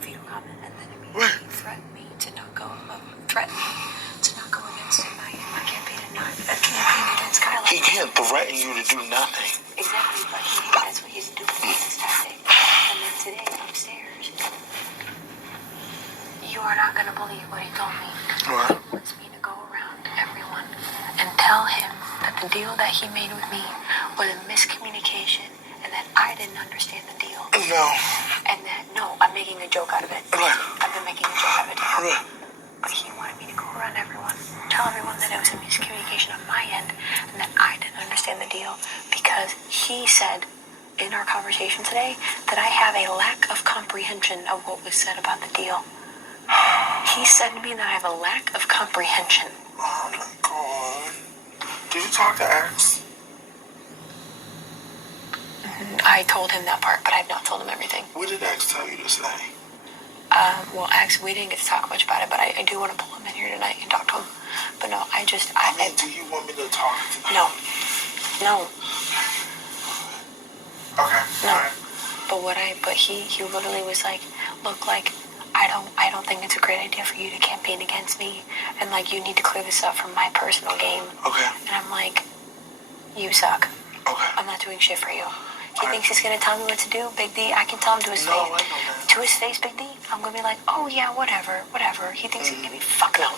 fetal comment, and then immediately threatened me to not go against my campaign and not a campaign against Kyla. He can't threaten you to do nothing. Exactly, but that's what he's doing with his tactic. And then today upstairs, you are not gonna believe what he told me. What? He wants me to go around everyone and tell him that the deal that he made with me was a miscommunication and that I didn't understand the deal. No. And that, no, I'm making a joke out of it. I've been making a joke out of it. But he wanted me to go around everyone, tell everyone that it was a miscommunication on my end and that I didn't understand the deal because he said in our conversation today that I have a lack of comprehension of what was said about the deal. He said to me that I have a lack of comprehension. Oh my God. Did you talk to X? I told him that part, but I've not told him everything. What did X tell you to say? Well, X, we didn't get to talk much about it, but I do want to pull him in here tonight and talk to him. But no, I mean, do you want me to talk to him? No. Okay. No. Right. But he literally was like, look, like, I don't think it's a great idea for you to campaign against me, and like, you need to clear this up from my personal game. Okay. And I'm like, you suck. Okay. I'm not doing shit for you. He thinks he's gonna tell me what to do, Big D. I can tell him to his face. I know that. To his face, Big D. I'm gonna be like, oh yeah, whatever. He thinks he can give me fuck no.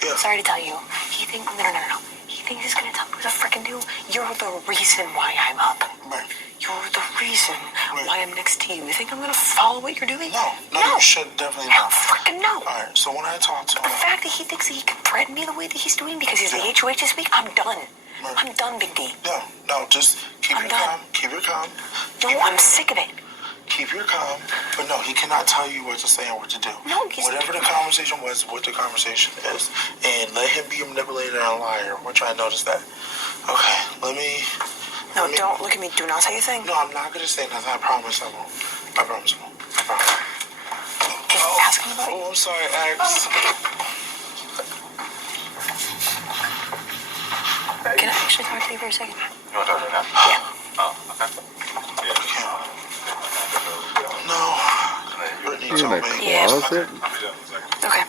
Yeah. Sorry to tell you. He thinks no. He thinks he's gonna tell me what to freaking do. You're the reason why I'm up. Right. You're the reason why I'm next to you. You think I'm gonna follow what you're doing? No, you should definitely not. Hell freaking no. Alright, so when I talk to him, The fact that he thinks that he can threaten me the way that he's doing because he's the HOH this week, I'm done. Right. I'm done, Big D. No, just keep your calm. Keep your calm. No, I'm sick of it. Keep your calm. But no, he cannot tell you what to say and what to do. No, whatever the conversation was, what the conversation is, and let him be a manipulator and a liar. We're trying to notice that. Okay, No, don't look at me. Do not say a thing. No, I'm not gonna say nothing. I promise I won't. I promise I won't. Just asking about you. Oh, I'm sorry, X. Can I actually talk to you for a second? You want to talk to me now? Yeah. Oh, okay. No. Brittany You told in a me. Yeah. closet? I'll be done in a second. Okay.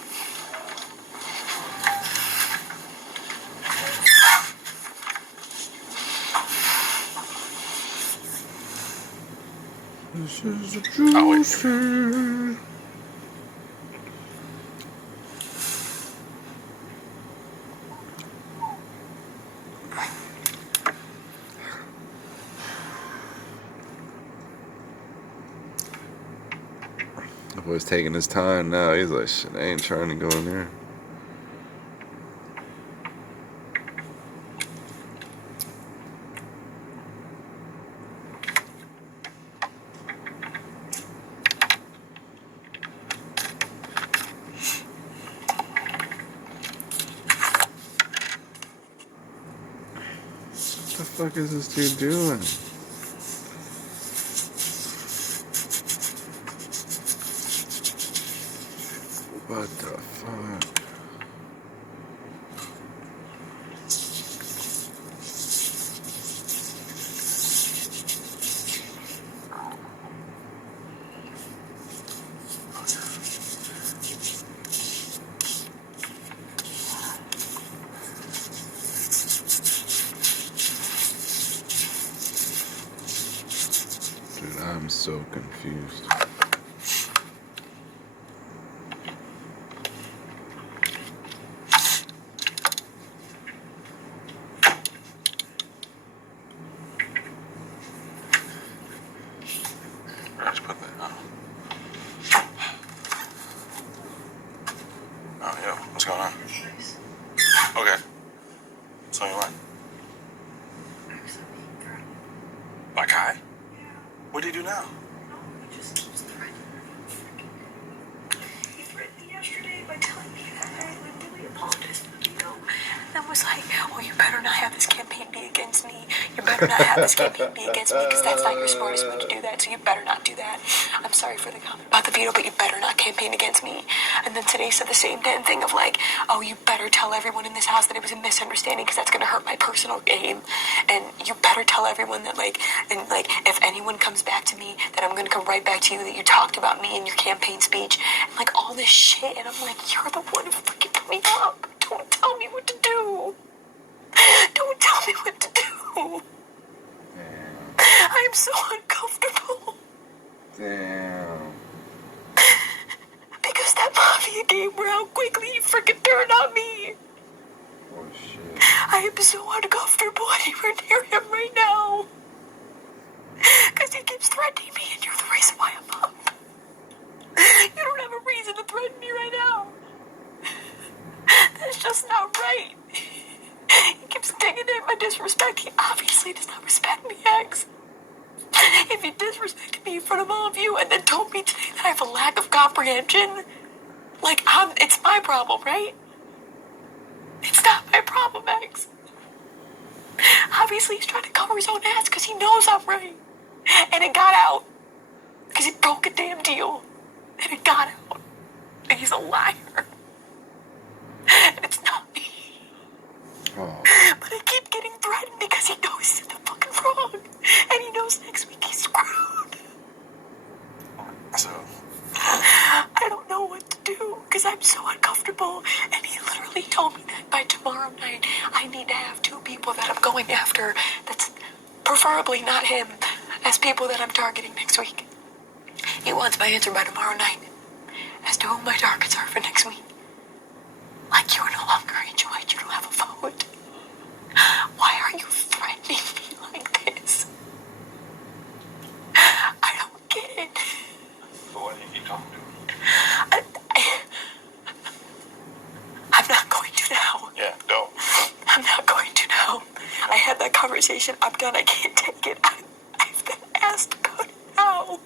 This is the truth. The boy's taking his time now. He's like, shit, I ain't trying to go in there. What the fuck is this dude doing? What the fuck? Dude, I'm so confused. Where'd you put that? Oh, yeah. What's going on? Okay. What's on your mind? By Kai? What did he do now? He just keeps threatening. He threatened me yesterday by telling me that I really apologized for the deal. And then was like, oh, you better not have this campaign be against me. You better not have this campaign be against me because that's not your smartest move to do that, so you better not do that. I'm sorry for the comment about the veto, but you better not campaign against me. And then today said the same damn thing of like, oh, you better tell everyone in this house that it was a misunderstanding because that's going to hurt my personal game. And you better tell everyone that like, and like, if anyone comes back to me, that I'm going to come right back to you, that you talked about me in your campaign speech. And like all this shit. And I'm like, you're the one who freaking put me up. Don't tell me what to do. Don't tell me what to do. I'm so uncomfortable. Damn. Because that mafia game where how quickly you freaking turned on me. Oh shit. I am so uncomfortable anywhere near him right now. Because he keeps threatening me and you're the reason why I'm up. You don't have a reason to threaten me right now. That's just not right. He keeps digging at my disrespect. He obviously does not respect me, X. If he disrespected me in front of all of you and then told me today that I have a lack of comprehension, like, it's my problem, right? It's not my problem, X. Obviously, he's trying to cover his own ass because he knows I'm right. And it got out. Because he broke a damn deal. And it got out. And he's a liar. And it's not me. Oh. But I keep getting threatened because he knows he's in the fucking wrong. And he knows next week he's screwed. So, I don't know what to do because I'm so uncomfortable. And he literally told me that by tomorrow night, I need to have 2 people that I'm going after. That's preferably not him, as people that I'm targeting next week. He wants my answer by tomorrow night as to who my targets are for next week. Like you are no longer HOH, you don't have a vote. Why are you threatening me like this? I don't get it. but why do you keep talking to him? I'm not going to now. Yeah, don't. I'm not going to now. I had that conversation. I'm done. I can't take it. I've been asked to go now.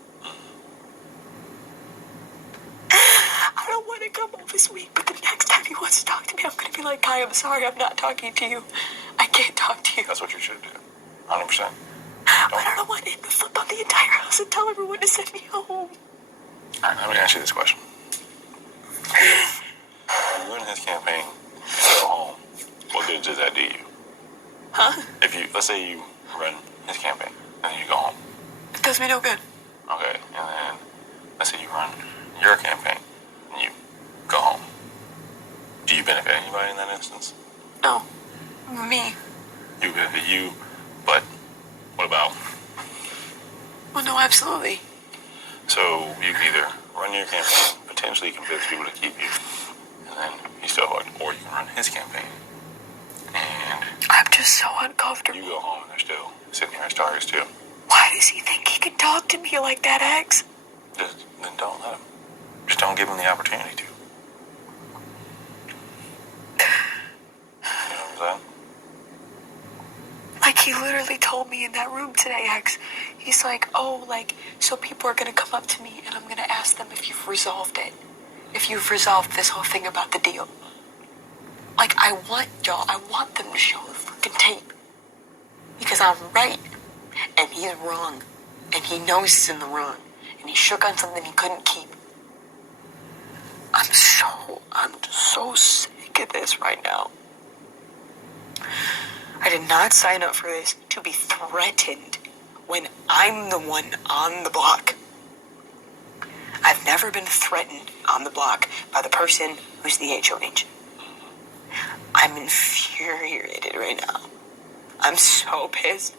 I don't want to come home this week, but the next time he wants to talk to me, I'm going to be like, Kai, I'm sorry, I'm not talking to you. I can't talk to you. That's what you should do. 100%. But I don't want him to flip on the entire house and tell everyone to send me home. All right, let me ask you this question. If you win his campaign, you go home, what good does that do you? Huh? If you, let's say you run his campaign, and then you go home. It does me no good. Okay, and then let's say you run your campaign, and you go home. Do you benefit anybody in that instance? No. Me. You benefit you, but what about? Well, no, absolutely. So you can either run your campaign, potentially convince people to keep you, and then you still hooked, or you can run his campaign, and I'm just so uncomfortable. you go home and they're still sitting here as targets too. Why does he think he can talk to me like that, X? Then don't let him. Just don't give him the opportunity to. You know what I'm saying? Like, he literally told me in that room today, X. He's like, oh, like, so people are going to come up to me and I'm going to ask them if you've resolved it. If you've resolved this whole thing about the deal. Like, I want them to show the freaking tape. Because I'm right. And he's wrong. And he knows he's in the wrong. And he shook on something he couldn't keep. I'm just so sick of this right now. I did not sign up for this to be threatened when I'm the one on the block. I've never been threatened on the block by the person who's the HOH. I'm infuriated right now. I'm so pissed.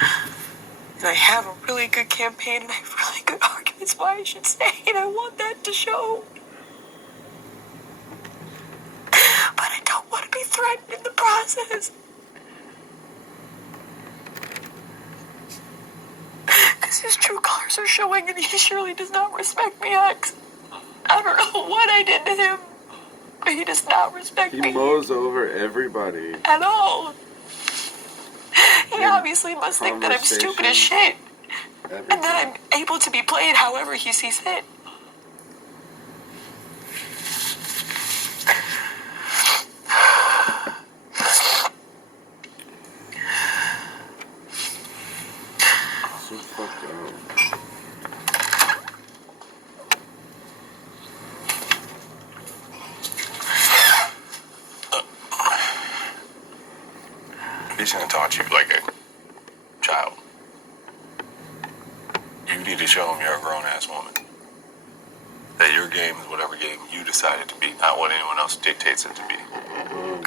And I have a really good campaign and I have really good arguments why I should stay, and I want that to show. But I don't want to be threatened in the process. Because his true colors are showing and he surely does not respect me, X. I don't know what I did to him, but he does not respect He me mows over everybody. at all. He obviously must think that I'm stupid as shit. Everything. And that I'm able to be played however he sees fit. So fucked up. He's gonna talk to you like a child. You need to show him you're a grown-ass woman. That your game is whatever game you decide it to be, not what anyone else dictates it to be.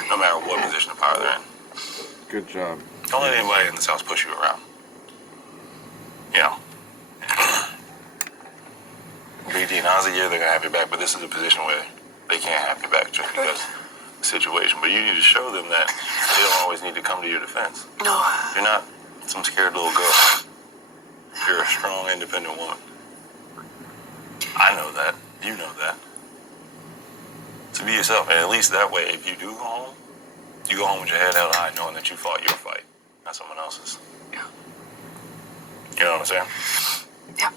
No matter what position of power they're in. Good job. Don't let anybody in this house push you around. You know. BD, now's a year they're gonna have your back, but this is a position where they can't have your back just because of the situation. But you need to show them that they don't always need to come to your defense. No. You're not some scared little girl. You're a strong, independent woman. I know that. You know that. So be yourself. And at least that way, if you do go home, you go home with your head held high knowing that you fought your fight, not someone else's. Yeah. You know what I'm saying? Yeah.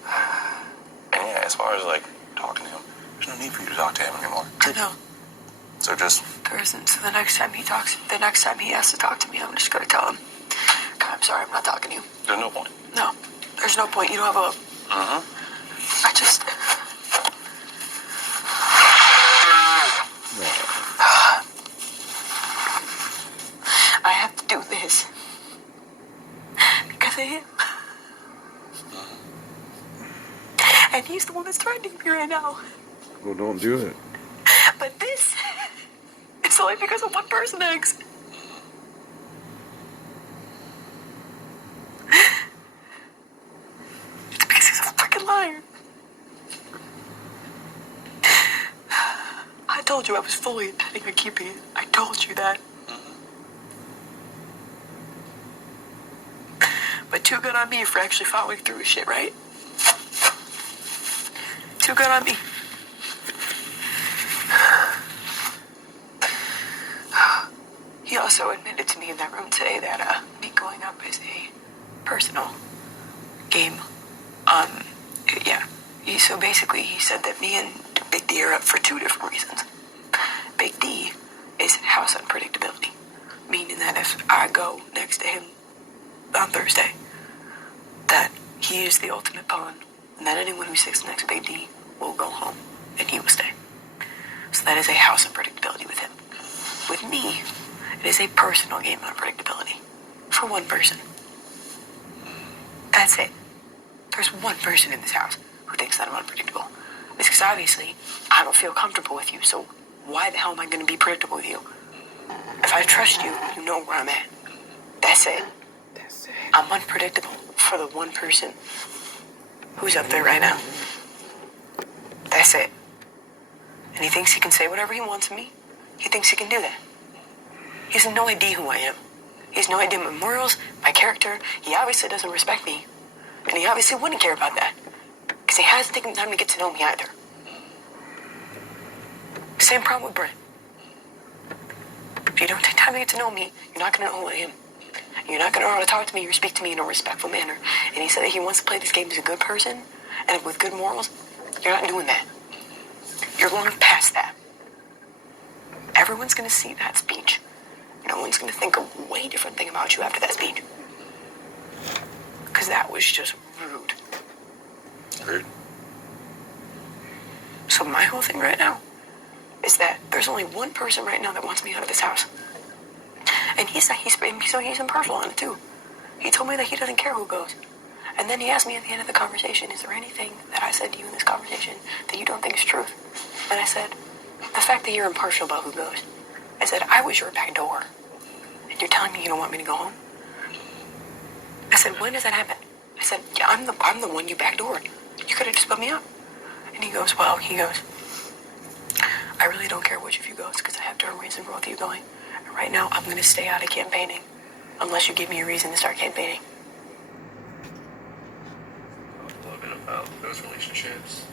And yeah, as far as like talking to him, there's no need for you to talk to him anymore. I know. So just... There isn't. So the next time he has to talk to me, I'm just gonna tell him, God, I'm sorry, I'm not talking to you. There's no point. No. There's no point. You don't have a... I just... I have to do this. Because of him. And he's the one that's threatening me right now. Well, don't do it. But this is only because of one person, Eggs. It's because he's a freaking liar. I told you I was fully intending on keeping it. I told you that. But too good on me for actually following through with shit, right? Too good on me. He also admitted to me in that room today that me going up is a personal game. Yeah. So basically, he said that me and Big D are up for two different reasons. Big D is house unpredictability, meaning that if I go next to him on Thursday, that he is the ultimate pawn, and that anyone who sits next to Big D will go home, and he will stay. So that is a house unpredictability with him. With me, it is a personal game of unpredictability. For one person. That's it. There's one person in this house who thinks that I'm unpredictable. It's because obviously, I don't feel comfortable with you, so why the hell am I going to be predictable with you? If I trust you, you know where I'm at. That's it. I'm unpredictable for the one person who's up there right now. That's it. And he thinks he can say whatever he wants of me. He thinks he can do that. He has no idea who I am. He has no idea my morals, my character. He obviously doesn't respect me. And he obviously wouldn't care about that. Because he hasn't taken the time to get to know me either. Same problem with Brent. If you don't take time to get to know me, you're not going to know who I am. You're not going to know how to talk to me or speak to me in a respectful manner. And he said that he wants to play this game as a good person and with good morals. You're not doing that. You're going past that. Everyone's going to see that speech. No one's going to think a way different thing about you after that speech. Because that was just rude. Rude. So my whole thing right now is that there's only one person right now that wants me out of this house. And he's impartial on it too. He told me that he doesn't care who goes. And then he asked me at the end of the conversation, is there anything that I said to you in this conversation that you don't think is truth? And I said, the fact that you're impartial about who goes. I said, I was your back door. And you're telling me you don't want me to go home? I said, when does that happen? I said, yeah, I'm the one you backdoored. You could have just put me up. And he goes, I really don't care which of you goes because I have no reason for both of you going. And right now, I'm going to stay out of campaigning unless you give me a reason to start campaigning. A little bit about those relationships.